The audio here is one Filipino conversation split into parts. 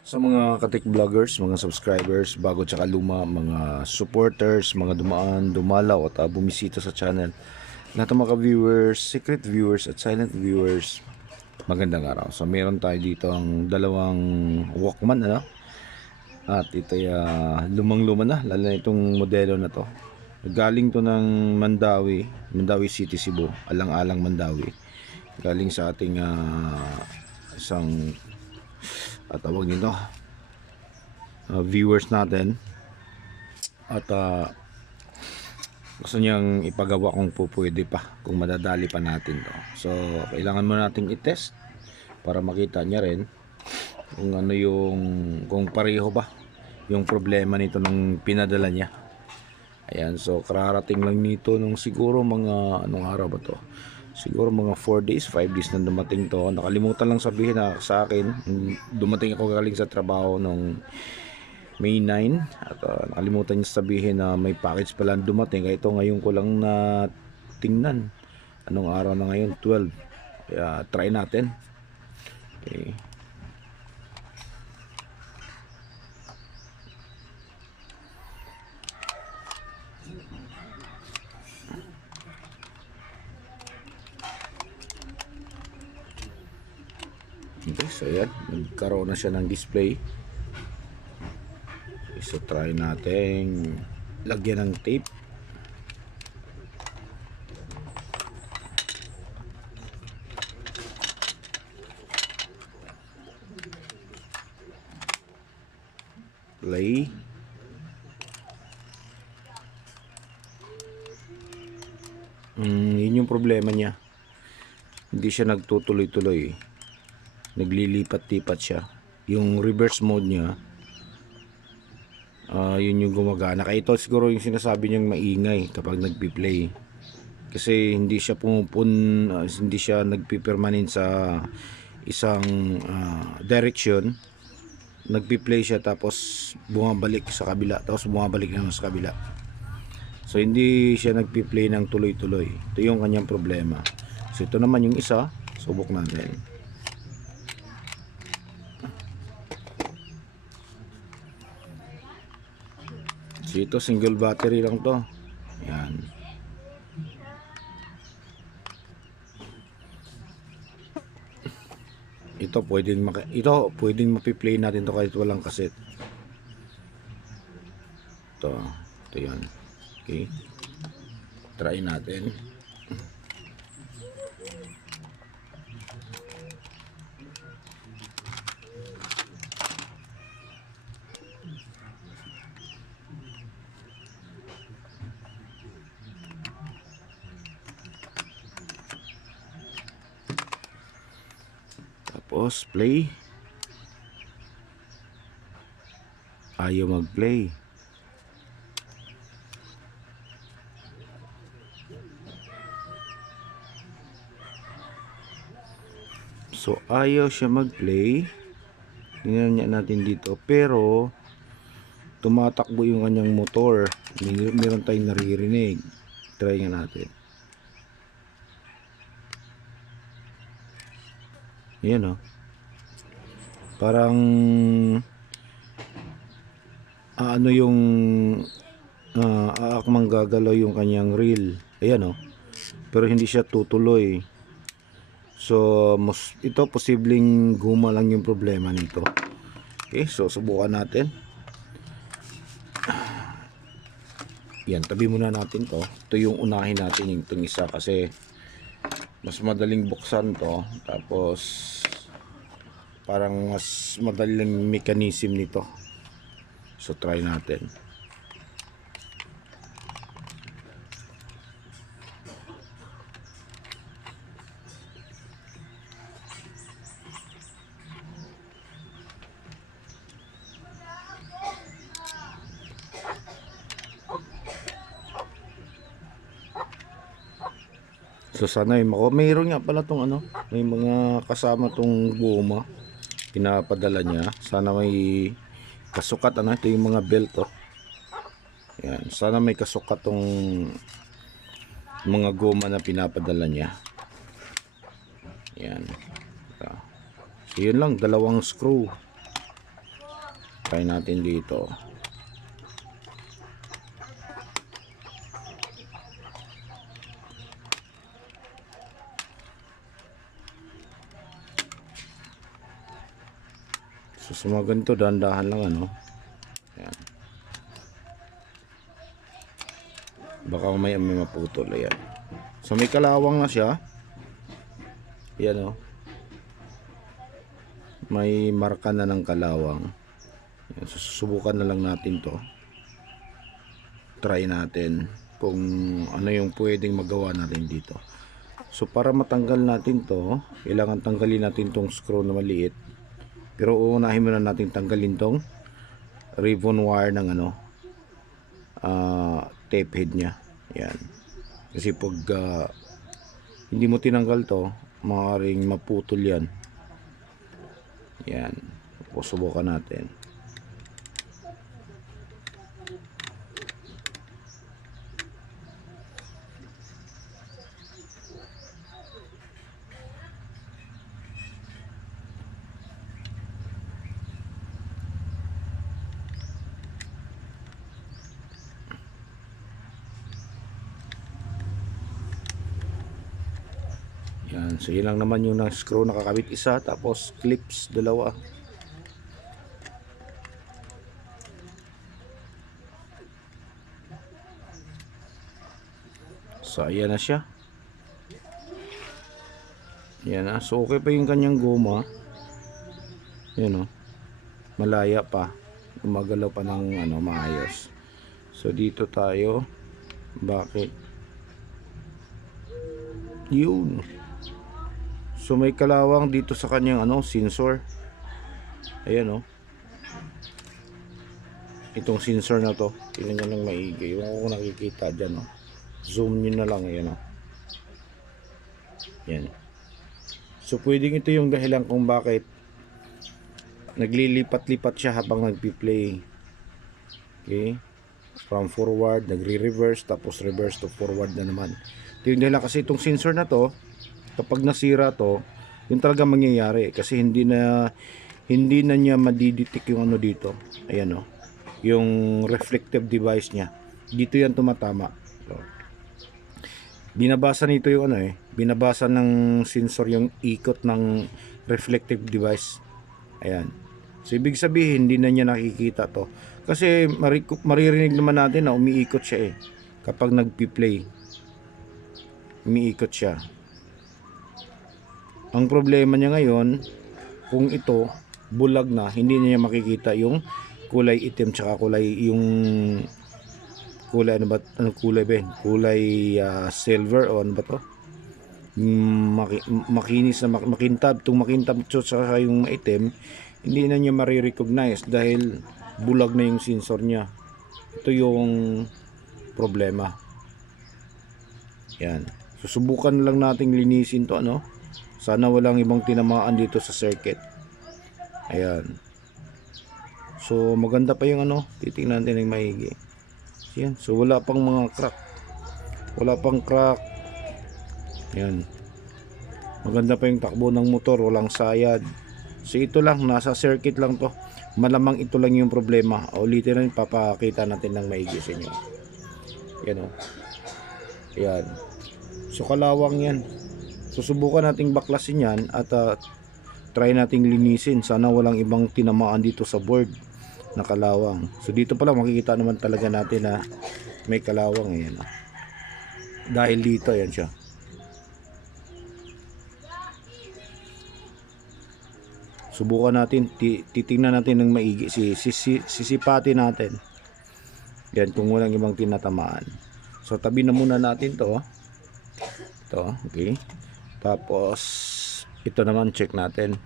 Sa mga katik vloggers, mga subscribers, bago tsaka luma, mga supporters, mga dumaan, dumalaw at bumisita sa channel, lahat ng mga viewers, secret viewers at silent viewers, magandang araw. So meron tayo dito ang dalawang Walkman, ano? At ito ay lumang-luma na, lalo na itong modelo na to. Galing to ng Mandawi, Mandawi City, Cebu, alang-alang Mandawi. Galing sa ating isang tawag nito, viewers natin, at gusto niyang ipagawa kung po pwede pa, kung madadali pa natin to. So kailangan mo nating i-test para makita niya rin kung ano yung, kung pareho ba yung problema nito nung pinadala niya. Ayan, so kararating lang nito nung siguro mga anong araw ba to, siguro mga 4 days 5 days na dumating to. Nakalimutan lang sabihin na sa akin, dumating ako galing sa trabaho nung May 9 at nakalimutan niya sabihin na may package pala dumating. Kaya ito ngayon ko lang na tingnan anong araw na ngayon, 12. Kaya try natin. Okay. Okay, so yan, nagkaroon na siya ng display. So try natin lagyan ng tape. Play. Yun yung problema niya. Hindi siya nagtutuloy-tuloy. Naglilipat-lipat siya. Yung reverse mode niya, yun yung gumagana. Kaya ito siguro yung sinasabi niyang maingay kapag nagpi-play. Kasi hindi siya hindi siya nagpi-permanent sa isang direction. Nagpi-play siya tapos bumabalik sa kabila, tapos bumabalik naman sa kabila. So hindi siya nagpi-play ng tuloy-tuloy. Ito yung kanyang problema. So ito naman yung isa, subok natin. So ito single battery lang to. Yan. Ito pwedeng mapi-play natin to kahit walang cassette. Ito yan. Okay. Try natin. Tapos play. Ayaw mag-play. So ayaw siya mag-play. Tingnan niya natin dito, pero tumatakbo yung kanyang motor. Meron tayong naririnig. Try nga natin. Yan, parang ano yung aakmang gagalaw yung kanyang reel. Ayan, pero hindi siya tutuloy. So ito posibleng guma lang yung problema nito. Okay, so subukan natin. Yan, tabi muna natin to. Ito yung unahin natin, yung isa, kasi mas madaling buksan to. Tapos parang mas madaling mechanism nito. So try natin. So sana mayroon nga pala tong may mga kasama tong goma pinapadala niya. Sana may kasukat, ito yung mga belt, yan, sana may kasukat tong mga goma na pinapadala niya. Yan. So yun lang, dalawang screw. Try natin dito. So sa mga ganito, dahan-dahan lang ano. Ayan. Baka may maputol. Ayan. So may kalawang na siya. Ayan o. May marka na ng kalawang. Ayan. So susubukan na lang natin to. Try natin kung ano yung pwedeng magawa natin dito. So para matanggal natin to, kailangan tanggalin natin tong screw na maliit. Pero uunahin muna natin tanggalin tong ribbon wire ng ano, tape head nya. Yan. Kasi pag hindi mo tinanggal to, maaaring maputol yan. Yan. Subukan natin. Yan, so yun lang naman yung screw nakakabit isa, tapos clips dalawa. So ayan na siya. Yan na, so okay pa yung kanyang goma. Yan o, malaya pa, gumagalaw pa ng ano, maayos. So dito tayo, bakit yun. So may kalawang dito sa kanyang ano, sensor. Ayan oh. Itong sensor na to, tingnan nyo lang maigi. Yung ako nakikita dyan oh. Zoom nyo na lang, ayan oh. Yan. So pwedeng ito yung dahilan kung bakit naglilipat-lipat siya habang nagpi-play. Okay? From forward, nagre-reverse, tapos reverse to forward na naman. Ito yung dahilan kasi itong sensor na to, kapag nasira to, yun talaga mangyayari kasi hindi na niya madidetect yung ano dito. Ayan oh. Yung reflective device niya. Dito yan tumatama. So, binabasa nito yung ano binabasa ng sensor yung ikot ng reflective device. Ayan. So ibig sabihin hindi na niya nakikita to. Kasi maririnig naman natin na umiikot siya kapag nagpi-play. Umiikot siya. Ang problema niya ngayon, kung ito bulag na, hindi niya makikita yung kulay itim tsaka kulay yung kulay ano ba, anong kulay ba? Kulay silver o ano ba to? Makinis na makintab, itong makintab tsaka yung maitim, hindi na niya marirecognize dahil bulag na yung sensor niya. Ito yung problema. Yan. Susubukan lang nating linisin to ano. Sana walang ibang tinamaan dito sa circuit. Ayan. So maganda pa yung ano, titingnan natin ng maigi. Yan. So wala pang mga crack. Wala pang crack. Yan. Maganda pa yung takbo ng motor, walang sayad. So ito lang, nasa circuit lang to. Malamang ito lang yung problema. Ulitin na, papakita natin ng maigi sa inyo. Yan o. Yan. So kalawang yan. Susubukan nating baklasin yan at try nating linisin. Sana walang ibang tinamaan dito sa board na kalawang. So dito pala makikita naman talaga natin na may kalawang. Ayan. Dahil dito, ayan siya. Subukan natin, titingnan natin ng maigi, sisipatin natin. Yan, kung walang ibang tinatamaan. So tabi na muna natin to. Ito, okay. Tapos ito naman check natin.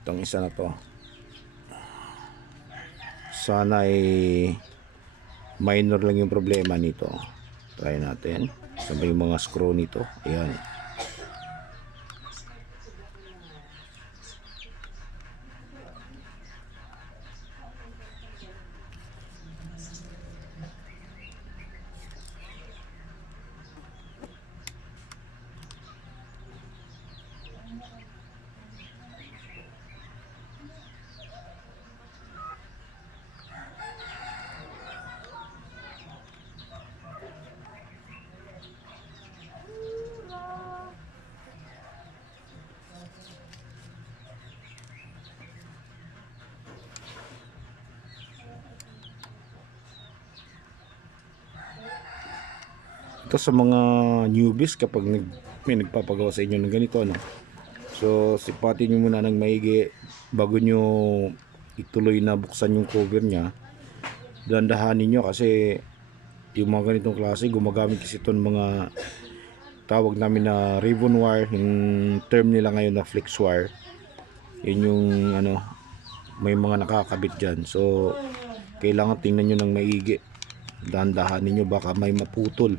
Itong isa na to. Sana ay minor lang yung problema nito. Try natin. Sabay yung mga screw nito. Ayan. Ito sa mga newbies, kapag may nagpapagawa sa inyo ng ganito, ano, so sipatin nyo muna ng maigi bago nyo ituloy na buksan yung cover nya. Dandahanin nyo kasi yung mga ganitong klase gumagamit kasi ito ng mga tawag namin na ribbon wire, yung term nila ngayon na flex wire. Yun yung ano, may mga nakakabit dyan. So kailangan tingnan nyo ng maigi, dandahanin nyo, baka may maputol.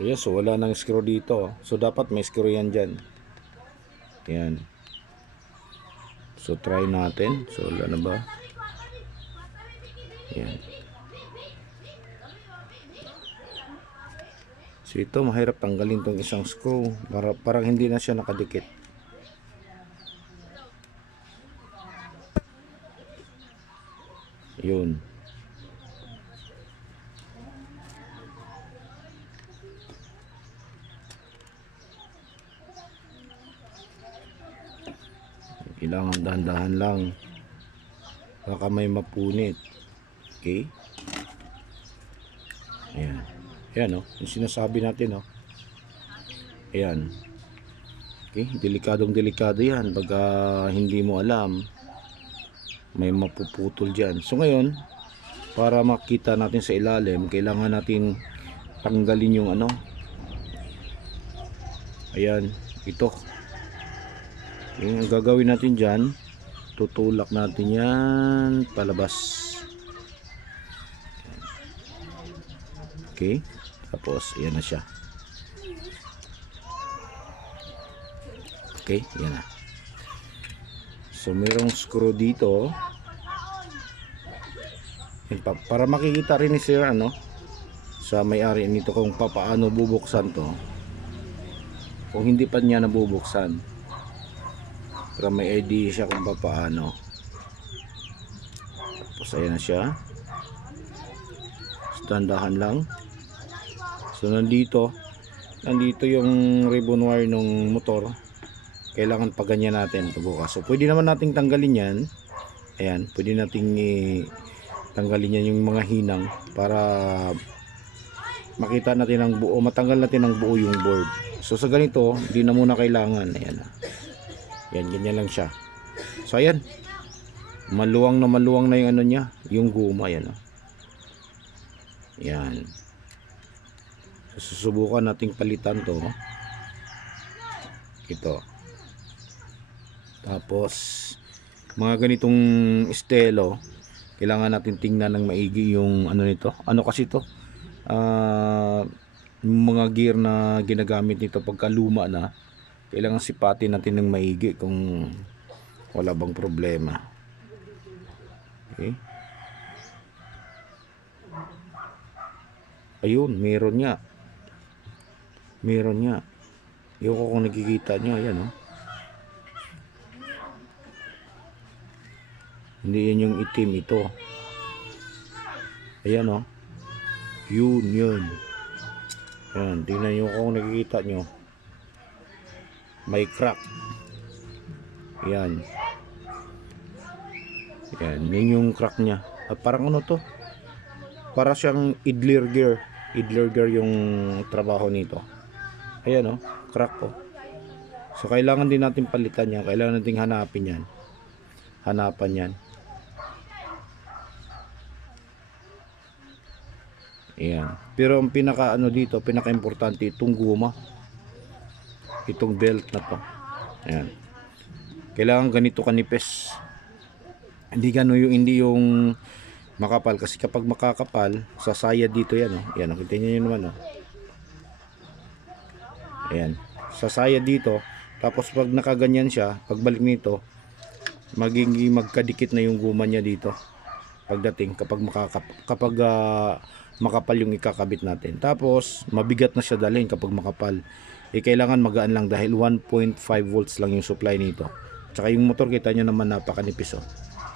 Ayan, so wala nang screw dito. So dapat may screw yan dyan. Ayan. So try natin. So wala na ba? Ayan. So ito, mahirap tanggalin tong isang screw. Parang hindi na siya nakadikit. Yun. Kailangan dahan-dahan lang, baka may mapunit. Okay, ayan, ayan o, yung sinasabi natin o. Ayan, okay, delikadong delikado yan pag hindi mo alam, may mapuputol dyan. So ngayon, para makita natin sa ilalim, kailangan natin tanggalin yung ano. Ayan, ito yung gagawin natin dyan, tutulak natin yan palabas. Okay, tapos yan na siya. Okay, yan na. So mayroong screw dito para makikita rin ni sir ano, sa may-ari nito kung paano bubuksan to, kung hindi pa niya nabubuksan, para may idea siya kung paano. Tapos ayan na siya. Standahan lang. So nandito yung ribbon wire ng motor. Kailangan pa ganyan natin pagbukas. So pwede naman nating tanggalin yan. Ayan, pwede nating tanggalin yan yung mga hinang para makita natin ang buo, matanggal natin ang buo yung board. So sa ganito, hindi na muna kailangan. Ayan. Yan, ganyan lang siya. So ayan, maluwang na yung ano niya, yung guma. Yan, yan. So, susubukan nating palitan to. Ito. Tapos mga ganitong estelo, kailangan natin tingnan ng maigi yung ano nito. Ano kasi to, mga gear na ginagamit nito pagka luma na, kailangan sipatin natin ng maigi kung wala bang problema. Okay. Ayun, meron nga. Yung kung nakikita nyo, ayan o. Hindi yan yung itim, ito. Ayan o. Yun. Ayan, tingnan nyo kung nakikita nyo. May crack. Yan yung crack nya. At parang ano to, para siyang idler gear yung trabaho nito. Ayan crack ko. So kailangan din natin palitan yan, kailangan natin hanapan yan. Ayan. Pero ang pinaka dito, pinaka importante itong guma, itong belt na to. Ayan, kailangan ganito kanipis, hindi yung makapal, kasi kapag makakapal sasayad dito yan yan kita niyo naman ayan, sasayad dito. Tapos pag nakaganyan siya, pagbalik nito magkadikit na yung guma niya dito pagdating kapag makapal yung ikakabit natin. Tapos mabigat na siya dalhin kapag makapal. Kailangan magaan lang dahil 1.5 volts lang yung supply nito. Tsaka yung motor, kita nyo naman napakanipis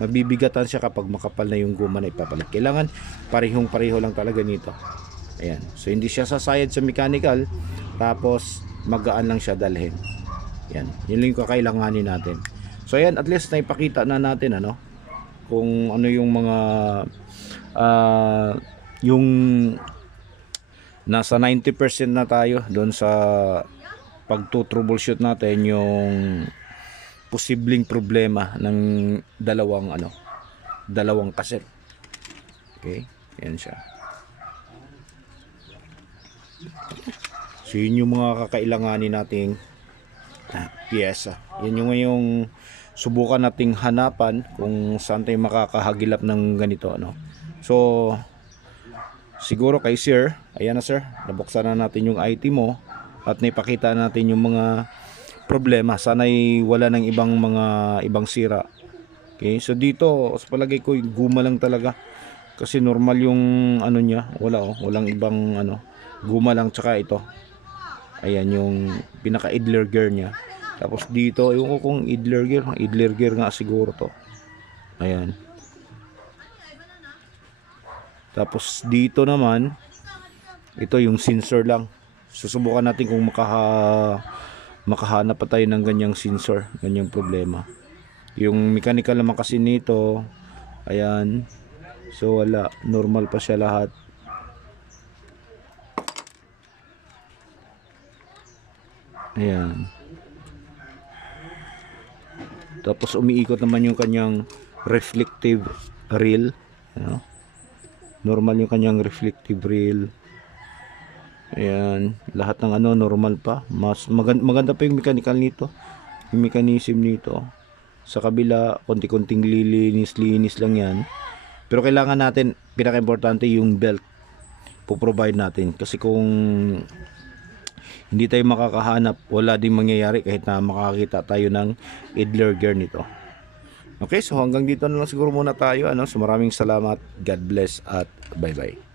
mabibigatan siya kapag makapal na yung guma na ipapalit. Kailangan pareho lang talaga nito. Ayan, so hindi siya sasayad sa mechanical, tapos magaan lang siya dalhin. Yan, yun lang yung kakailanganin natin. So ayan, at least naipakita na natin ano kung ano yung mga yung nasa 90% na tayo doon sa pagto-troubleshoot natin yung posibleng problema ng dalawang kaset. Okay, yan siya. So yun yung mga kakailanganin nating piyesa. Yan yung ngayong subukan nating hanapan kung saan tayo makakahagilap ng ganito ano. So siguro kay sir, ayan na sir, nabuksan na natin yung IT mo at naipakita natin yung mga problema. Sana'y wala ng ibang sira. Okay, so dito sa palagay ko guma lang talaga. Kasi normal yung ano niya, walang ibang guma lang, tsaka ito. Ayan yung pinaka idler gear niya. Tapos dito, yung kung idler gear nga siguro to. Ayan. Tapos dito naman, ito yung sensor lang. Susubukan natin kung makahanap pa tayo ng ganyang sensor, ganyang problema. Yung mechanical naman kasi nito, ayan. So wala, normal pa siya lahat. Ayan. Tapos umiikot naman yung kanyang reflective reel, ano? Normal yung kanyang reflective reel. Ayan, lahat ng normal pa. Mas maganda pa yung mechanical nito. Yung mechanism nito. Sa kabila, konti-konting linis lang yan. Pero kailangan natin, pinaka-importante yung belt po-provide natin. Kasi kung hindi tayo makakahanap, wala din mangyayari kahit na makakita tayo ng idler gear nito. Okay, so hanggang dito na lang siguro muna tayo. So maraming salamat. God bless at bye-bye.